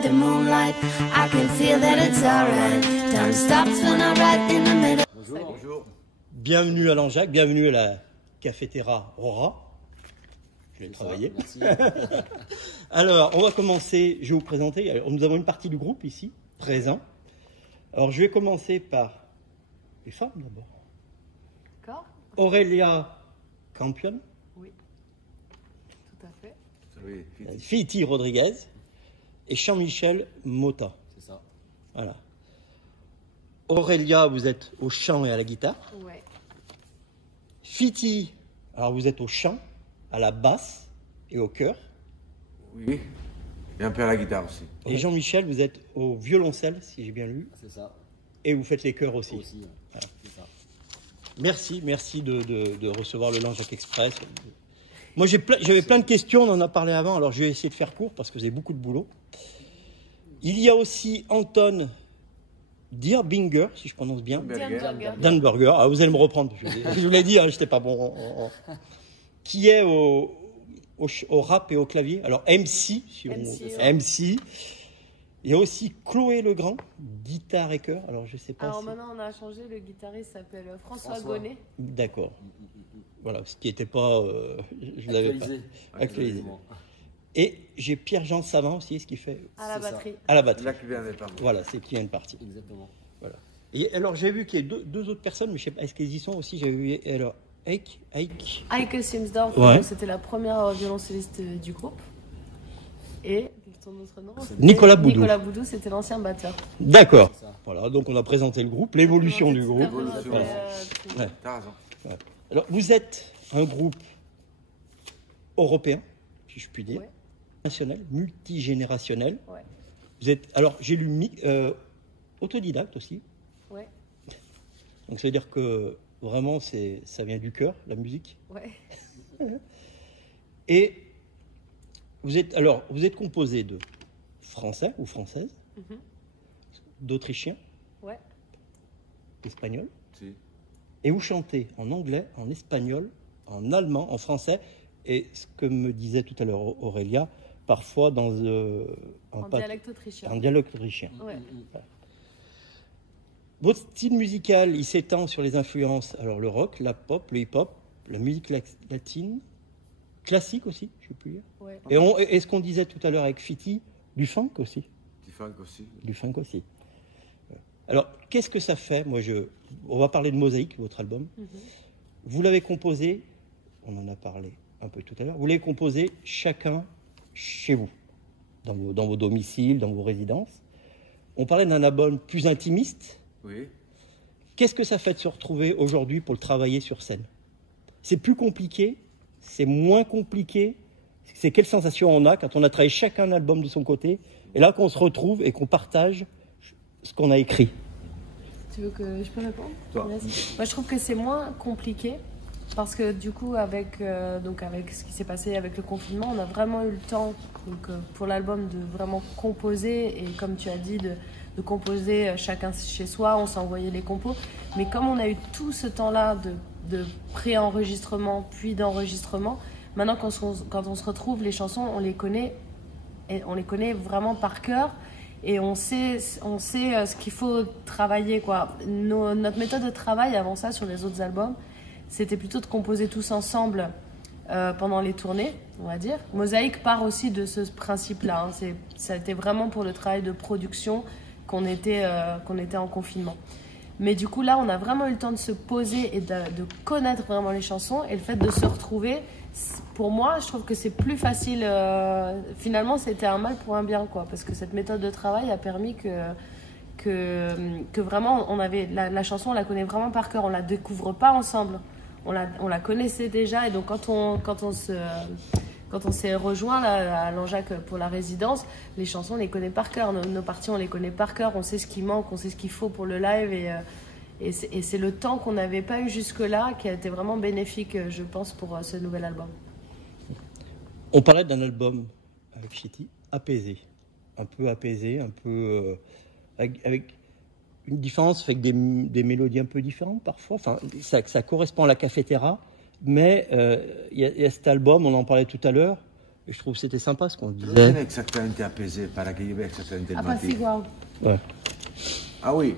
at the moonlight. I can feel that it's alright. Time stops when I'm right in the middle. Bonjour. Bonjour. Bienvenue Alain Jacques, bienvenue à la Cafetera Aura. Je vais travailler. Merci. Alors, on va commencer, je vais vous présenter. Alors, nous avons une partie du groupe ici, présent. Alors, je vais commencer par les femmes d'abord. D'accord. Aurélia Campion, Oui, tout à fait. Oui, Fiti Rodriguez et Jean-Michel Mota. c'est ça. Voilà. Aurélia, vous êtes au chant et à la guitare. Ouais. Fiti, alors vous êtes au chant, à la basse et au chœur. Oui. Et un peu à la guitare aussi. Et Jean-Michel, vous êtes au violoncelle, si j'ai bien lu, C'est ça. et vous faites les chœurs aussi. Aussi. Voilà. C'est ça. Merci de recevoir le Langeac Express. Moi, j'avais plein de questions, on en a parlé avant, alors je vais essayer de faire court parce que vous avez beaucoup de boulot. Il y a aussi Anton Dierbinger, si je prononce bien. Danberger, ah, vous allez me reprendre, je vous l'ai dit, hein, je n'étais pas bon. Qui est au rap et au clavier. Alors MC, MC. Il y a aussi Chloé Legrand, guitare et chœur. Alors je sais pas. Alors maintenant on a changé, le guitariste s'appelle François Gonnet. D'accord. Voilà, ce qui n'était pas, je l'avais pas actualisé. Et j'ai Pierre-Jean Savant aussi, ce qui fait À la batterie. à la batterie. Là qui vient d'être parti. Voilà, c'est qui vient de partir. Exactement. Voilà. Et alors j'ai vu qu'il y a deux autres personnes, mais je sais pas, est-ce qu'ils y sont aussi? J'ai vu alors Eike. Heike Simsdorf, Ouais. c'était la première violoncelliste du groupe. Et son autre nom, c'était Nicolas Boudou. Nicolas Boudou, c'était l'ancien batteur. D'accord. C'est ça. Voilà, donc on a présenté le groupe, l'évolution du groupe. L'évolution. Voilà. Ouais. T'as raison. Ouais. Alors vous êtes un groupe européen, si je puis dire, Ouais. national, multigénérationnel. Ouais. Vous êtes, alors j'ai lu autodidacte aussi. Ouais. Donc ça veut dire que vraiment ça vient du cœur, la musique. Ouais. Et vous êtes composé de Français ou Françaises, Mhm. d'Autrichiens, Ouais. d'Espagnols, Si. et vous chantez en anglais, en espagnol, en allemand, en français, et ce que me disait tout à l'heure Aurélia, parfois dans En dialecte autrichien. en dialecte autrichien. Ouais. Votre style musical, il s'étend sur les influences, alors le rock, la pop, le hip-hop, la musique latine, classique aussi, je peux dire. Ouais. Et ce qu'on disait tout à l'heure avec Fiti, du funk aussi. Petit funk aussi. Du funk aussi. Alors, qu'est-ce que ça fait? On va parler de Mosaïque, votre album. Mhm. Vous l'avez composé, on en a parlé un peu tout à l'heure, vous l'avez composé chacun chez vous, dans vos domiciles, dans vos résidences. On parlait d'un album plus intimiste. Oui. Qu'est-ce que ça fait de se retrouver aujourd'hui pour le travailler sur scène? C'est plus compliqué? C'est moins compliqué? C'est quelle sensation on a quand on a travaillé chacun un album de son côté, et là qu'on se retrouve et qu'on partage ce qu'on a écrit? Tu veux que je peux répondre? Toi. Yes. Moi, je trouve que c'est moins compliqué parce que du coup, avec ce qui s'est passé avec le confinement, on a vraiment eu le temps pour l'album de vraiment composer et comme tu as dit, de composer chacun chez soi, on s'est envoyé les compos. Mais comme on a eu tout ce temps-là de pré-enregistrement puis d'enregistrement, maintenant quand on se retrouve, les chansons, on les connaît vraiment par cœur. Et on sait ce qu'il faut travailler, quoi. Notre méthode de travail avant ça sur les autres albums, c'était plutôt de composer tous ensemble pendant les tournées, on va dire. Mosaïque part aussi de ce principe-là. Hein. Ça a été vraiment pour le travail de production qu'on était en confinement. Mais du coup, là, on a vraiment eu le temps de se poser et de connaître vraiment les chansons. Et le fait de se retrouver, pour moi, je trouve que c'est plus facile. Finalement, c'était un mal pour un bien, quoi. Parce que cette méthode de travail a permis que vraiment, on avait la chanson, on la connaît vraiment par cœur. On la découvre pas ensemble. On la connaissait déjà. Et donc, quand on s'est rejoint là, à Langeac pour la résidence, les chansons, on les connaît par cœur. Nos parties, on les connaît par cœur. On sait ce qui manque, on sait ce qu'il faut pour le live. Et c'est le temps qu'on n'avait pas eu jusque-là qui a été vraiment bénéfique, je pense, pour ce nouvel album. On parlait d'un album avec Fiti, apaisé, un peu avec une différence, avec des mélodies un peu différentes parfois. Enfin, ça correspond à la Cafetera, mais il y a cet album, on en parlait tout à l'heure, Et je trouve que c'était sympa ce qu'on Non è disait. esattamente appeso, para che io vea esattamente il Ah, pas si, motivo. waouh. Ouais. Ah oui,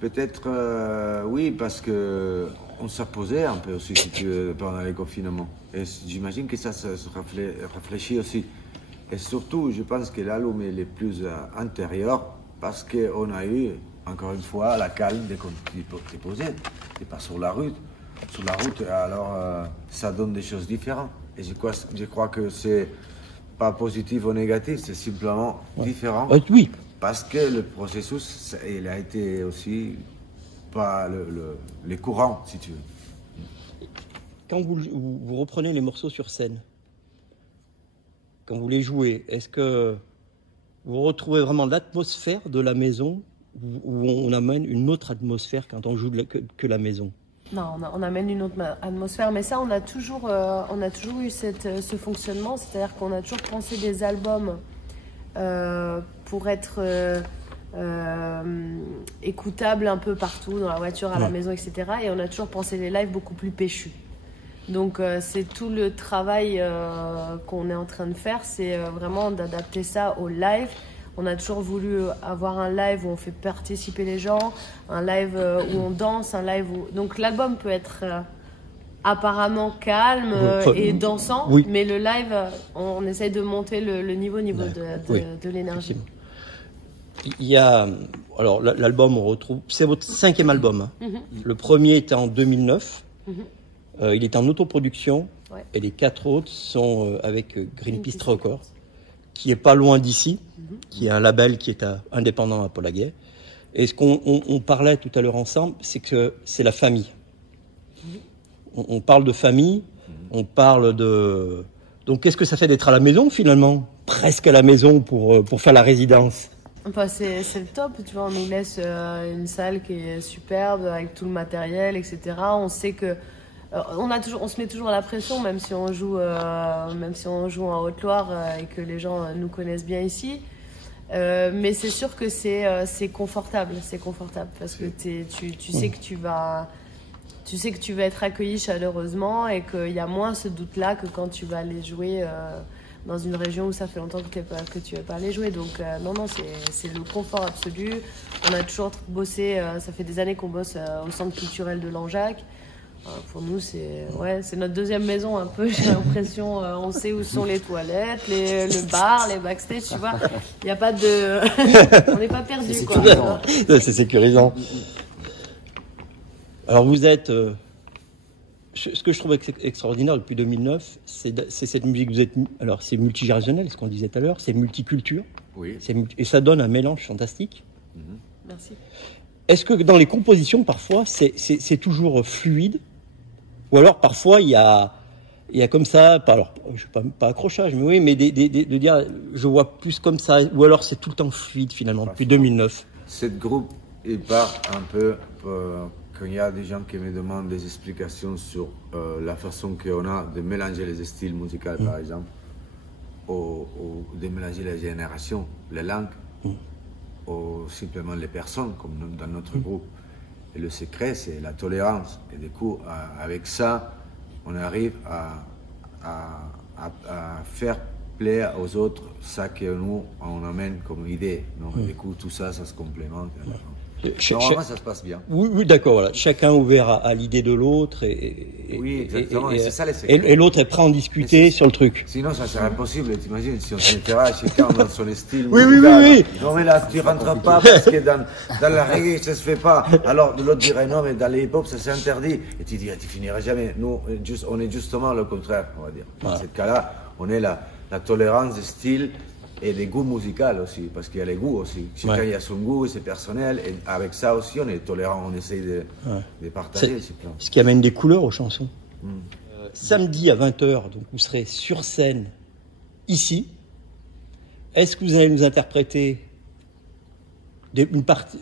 peut-être oui, parce que on s'est posé un peu aussi si tu veux, pendant les confinements. Et j'imagine que ça se réfléchit aussi. Et surtout, je pense que l'album est le plus intérieur parce qu'on a eu, encore une fois, la calme de te poser. Tu n'es pas sur la route. Sur la route, alors ça donne des choses différentes. Et je crois que c'est pas positif ou négatif, c'est simplement différent. Oui, Parce que le processus, il a été aussi pas le courant, si tu veux. quand vous reprenez les morceaux sur scène, quand vous les jouez, est-ce que vous retrouvez vraiment l'atmosphère de la maison ou on amène une autre atmosphère quand on joue que la maison? Non, on amène une autre atmosphère, mais ça, on a toujours eu ce fonctionnement, c'est-à-dire qu'on a toujours pensé des albums pour être écoutables un peu partout, dans la voiture, à la maison, etc. Et on a toujours pensé les lives beaucoup plus péchus. Donc c'est tout le travail qu'on est en train de faire, c'est vraiment d'adapter ça au live. On a toujours voulu avoir un live où on fait participer les gens, un live où on danse, un live où... Donc l'album peut être apparemment calme et dansant, oui. mais le live, on essaye de monter le niveau de l'énergie. Il y a... Alors l'album, on retrouve... C'est votre 5e album. Hein. Le premier était en 2009. Il est en autoproduction. Ouais. Et les 4 autres sont avec Greenpeace Records, qui est pas loin d'ici, qui est un label qui est indépendant à Polaguet. Et ce qu'on parlait tout à l'heure ensemble, c'est que c'est la famille. On parle de famille, on parle de... Donc qu'est-ce que ça fait d'être à la maison finalement? Presque à la maison pour faire la résidence. Bah, c'est le top, tu vois, on nous laisse une salle qui est superbe avec tout le matériel, etc. On sait que on se met toujours la pression, même si on joue en Haute-Loire et que les gens nous connaissent bien ici. Mais c'est sûr que c'est confortable, parce que tu sais que tu vas être accueilli chaleureusement et qu'il y a moins ce doute-là que quand tu vas aller jouer dans une région où ça fait longtemps que tu vas pas aller jouer. Donc non, c'est le confort absolu. On a toujours bossé, ça fait des années qu'on bosse au centre culturel de Langeac. Pour nous, c'est notre deuxième maison un peu, j'ai l'impression. On sait où sont les toilettes, le bar, les backstage, tu vois. Il n'y a pas de... On n'est pas perdu, quoi. C'est sécurisant. Alors vous êtes... ce que je trouve extraordinaire depuis 2009, c'est cette musique. Vous êtes... Alors c'est multigénérationnel, ce qu'on disait tout à l'heure, c'est multiculture. Oui. Et ça donne un mélange fantastique. Merci. Est-ce que dans les compositions, parfois, c'est toujours fluide? Ou alors, parfois, il y a comme ça, alors, je sais pas accrochage, mais oui, mais de dire, je vois plus comme ça, ou alors c'est tout le temps fluide, finalement, depuis 2009. Cette groupe, il part un peu, quand il y a des gens qui me demandent des explications sur la façon qu'on a de mélanger les styles musicaux, par exemple, ou de mélanger les générations, les langues, ou simplement les personnes, comme dans notre groupe. Et le secret, c'est la tolérance. Et du coup, avec ça, on arrive à faire plaire aux autres ça que nous, on amène comme idée. Donc, du coup, tout ça, ça se complémente. Normalement, ça se passe bien. Oui, d'accord, voilà. Chacun ouvert à l'idée de l'autre. Oui, exactement. Et c'est ça les secrets. Et l'autre est prêt à en discuter sur le truc. Sinon, ça serait impossible. T'imagines, si on s'intéresse chacun dans son style. Oui. Non, mais là, tu rentres pas parce que dans la reggae, ça se fait pas. Alors, l'autre dirait non, mais dans les hip-hop, ça c'est interdit. Et tu dirais, tu finiras jamais. Nous, on est justement le contraire, on va dire. Dans ce cas-là, on est la tolérance des styles et des goûts musicaux aussi, parce qu'il y a les goûts aussi. Chacun y a son goût, c'est personnel, et avec ça aussi, on est tolérant, on essaye de partager. Ce qui amène des couleurs aux chansons. Samedi à 20h, donc vous serez sur scène, ici. Est-ce que vous allez nous interpréter une partie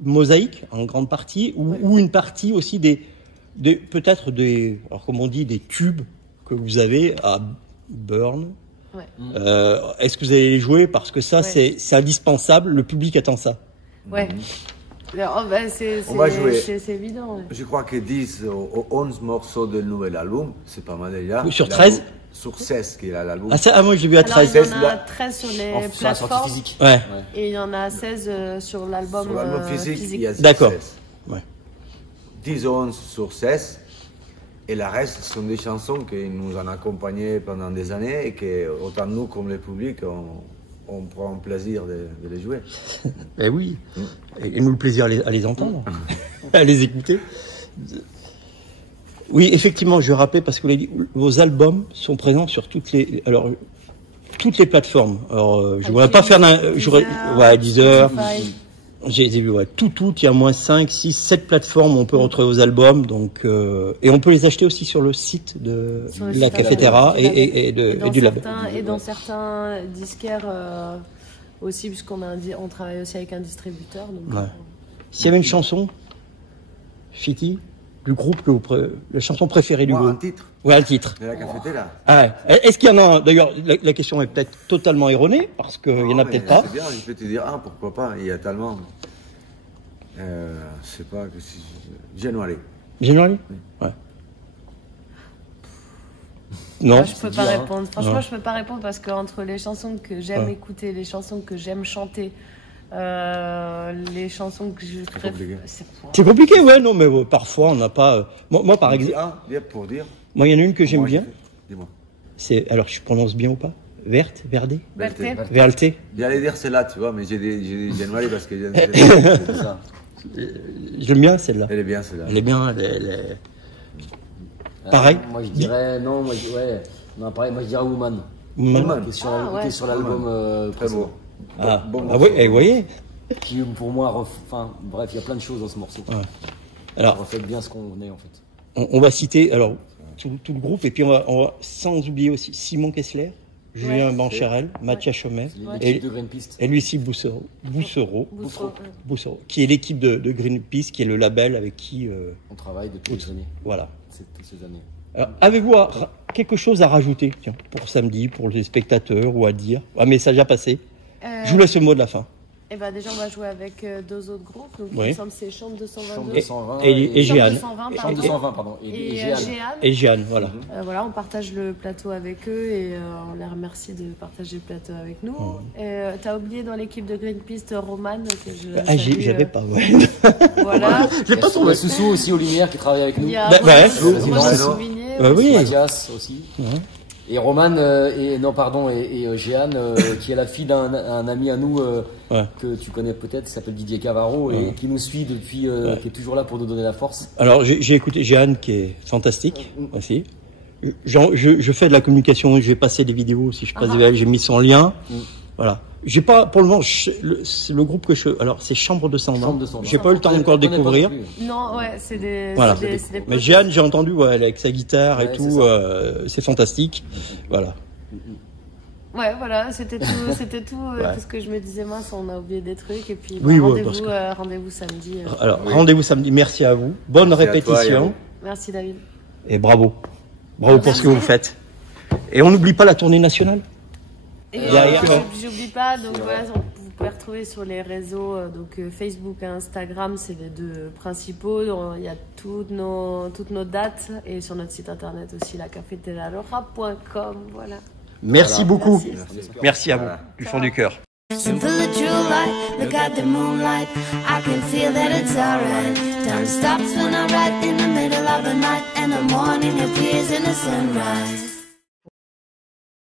mosaïque, en grande partie, ou une partie aussi peut-être alors comme on dit, des tubes que vous avez à Burn? Ouais. Est-ce que vous allez les jouer? Parce que ça, c'est indispensable, le public attend ça. Ouais. Alors, On va jouer. C'est évident. Ouais. Je crois que 10 ou 11 morceaux du nouvel album, c'est pas mal déjà. Sur 13 sur 16 qu'il a l'album. Moi je l'ai vu à Alors, 13. il y en a là. 13 sur les Sur la sortie plateformes physique. Ouais. et il y en a 16 sur l'album Sur l'album physique, il y a 16. D'accord. Ouais. 10 ou 11 sur 16. Et le reste sont des chansons qui nous ont accompagnés pendant des années et que, autant nous comme le public, on prend plaisir de les jouer. Eh oui. Et nous le plaisir à les entendre, à les écouter. Oui, effectivement, je rappelle parce que vos albums sont présents sur toutes les plateformes. Alors, je voudrais pas faire Deezer. J'ai vu tout, il y a moins 5, 6, 7 plateformes où on peut retrouver vos albums, donc et on peut les acheter aussi sur le site de la Cafetera et du label. Et dans certains disquaires aussi, puisqu'on on travaille aussi avec un distributeur. Donc, ouais. S'il y avait une chanson, Fiti, du groupe la chanson préférée du Moi, groupe. un titre Ouais, un titre. de la Cafetera. Ah, est-ce qu'il y en a un? D'ailleurs, la question est peut-être totalement erronée, parce qu'il y en a peut-être pas. C'est bien, je peux te dire, pourquoi pas, il y a tellement. Je sais pas, January. January? Ouais. Non. Moi, je peux pas répondre. Franchement, je peux pas répondre parce que entre les chansons que j'aime écouter, les chansons que j'aime chanter, les chansons que je préfère. C'est compliqué, ouais, non, mais parfois on n'a pas. Moi, par exemple. Pour dire. Moi, il y en a une que j'aime bien. Dis-moi. Alors, je prononce bien ou pas? Verdé? Verté. J'allais dire celle-là, tu vois, mais j'ai dit January parce que c'est ça. J'aime bien celle-là. Elle est bien celle-là. Elle est bien, pareil. Moi je dirais non, pareil, moi je dirais Woman. Woman. Qui est sur l'album Très beau. Oui, et vous voyez. Qui pour moi, bref, il y a plein de choses dans ce morceau. Ouais. Alors, ça reflète bien ce qu'on est en fait. On va citer alors tout le groupe et puis on va sans oublier aussi Simon Kessler, Julien Bancherel, Mathias Chomet L'équipe de Greenpeace. Et Lucie Boussereau, qui est l'équipe de Greenpeace, qui est le label avec qui on travaille depuis des années. Voilà. Toutes ces années. Alors, avez-vous quelque chose à rajouter pour samedi, pour les spectateurs ou à dire? Un message à passer? Je vous laisse le mot de la fin. Eh ben déjà, on va jouer avec deux autres groupes. Donc, oui. il me semble que c'est Chambre 222. Et Jeanne. Chambre 220, pardon. Et Jeanne, voilà. Voilà, on partage le plateau avec eux et on les remercie de partager le plateau avec nous. Tu as oublié dans l'équipe de Greenpeace Roman que je j'avais pas, ouais. Voilà. J'ai pas trouvé Soussou aussi aux Lumières qui travaille avec nous. Il y a Mathias aussi. Et Roman et Jeanne qui est la fille d'un ami à nous que tu connais peut-être, qui s'appelle Didier Cavaro et qui nous suit depuis, qui est toujours là pour nous donner la force. Alors j'ai écouté Jeanne qui est fantastique aussi. Je fais de la communication, je vais passer des vidéos si je passe j'ai mis son lien. Voilà. J'ai pas pour le moment le groupe que c'est Chambre 220. J'ai pas eu le temps encore de découvrir. Non, ouais, c'est des. Voilà. Mais Jeanne, j'ai entendu avec sa guitare et tout, c'est fantastique. Voilà. Ouais, voilà, c'était tout ce que je me disais. Moi, on a oublié des trucs et puis rendez-vous samedi. Alors rendez-vous samedi. Merci à vous. Bonne répétition. Merci David. Et bravo pour ce que vous faites. Et on n'oublie pas la tournée nationale. Et j'oublie pas, donc voilà, vous pouvez retrouver sur les réseaux, donc Facebook et Instagram, c'est les deux principaux. Il y a toutes nos dates et sur notre site internet aussi, lacafeteralora.com. Voilà. Merci beaucoup. Merci à vous, du fond du cœur. Simple the true light, look at the moonlight. I can feel that it's alright. Time stops when I write in the middle of the night, and the morning appears in the sunrise.